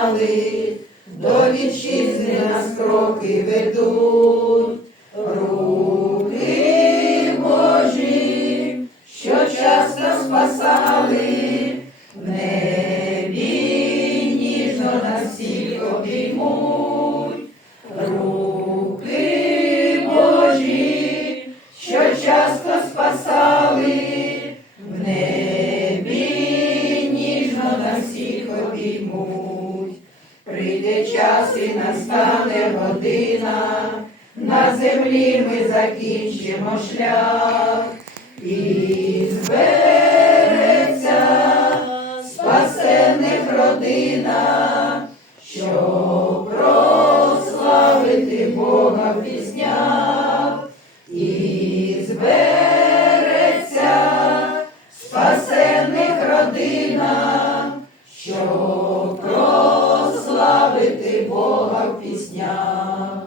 знали, до вітчизни нас кроки ведуть. Руки Божі, що часто спасали, в небі ніжно нас всіх обіймуть. Руки Божі, що часто спасали, в небі ніжно нас всіх обіймуть. Прийде час і настане година, на землі ми закінчимо шлях, і збереться спасених родина.